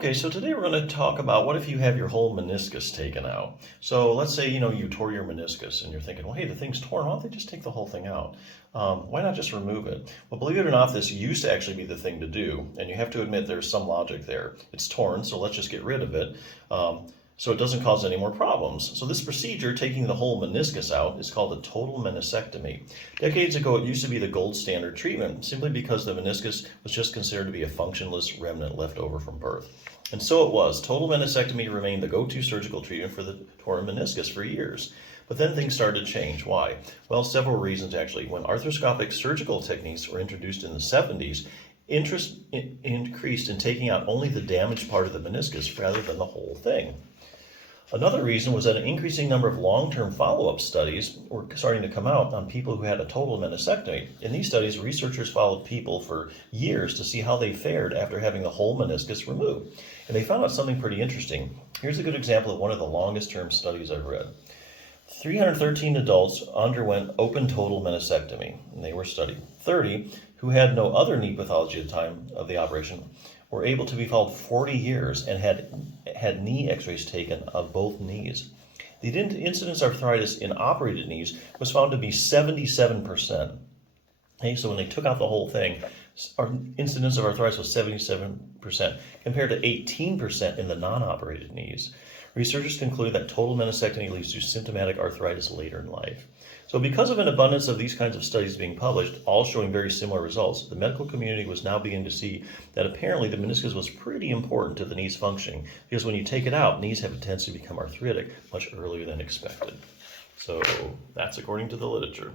Okay, so today we're going to talk about what if you have your whole meniscus taken out. So let's say, you tore your meniscus and you're thinking, well, hey, the thing's torn. Why don't they just take the whole thing out? Why not just remove it? Well, believe it or not, this used to actually be the thing to do. And you have to admit there's some logic there. It's torn, so let's just get rid of it. So it doesn't cause any more problems. So this procedure, taking the whole meniscus out, is called a total meniscectomy. Decades ago, it used to be the gold standard treatment, simply because the meniscus was just considered to be a functionless remnant left over from birth. And so it was. Total meniscectomy remained the go-to surgical treatment for the torn meniscus for years. But then things started to change. Why? Well, several reasons actually. When arthroscopic surgical techniques were introduced in the 70s, interest increased in taking out only the damaged part of the meniscus rather than the whole thing. Another reason was that an increasing number of long-term follow-up studies were starting to come out on people who had a total meniscectomy. In these studies, researchers followed people for years to see how they fared after having the whole meniscus removed. And they found out something pretty interesting. Here's a good example of one of the longest-term studies I've read. 313 adults underwent open total meniscectomy, and they were studied. 30, who had no other knee pathology at the time of the operation, were able to be followed 40 years and had knee x-rays taken of both knees. The incidence of arthritis in operated knees was found to be 77%. Okay, so when they took out the whole thing, our incidence of arthritis was 77% compared to 18% in the non-operated knees. Researchers conclude that total meniscectomy leads to symptomatic arthritis later in life. So because of an abundance of these kinds of studies being published, all showing very similar results, the medical community was now beginning to see that apparently the meniscus was pretty important to the knee's functioning, because when you take it out, knees have a tendency to become arthritic much earlier than expected. So that's according to the literature.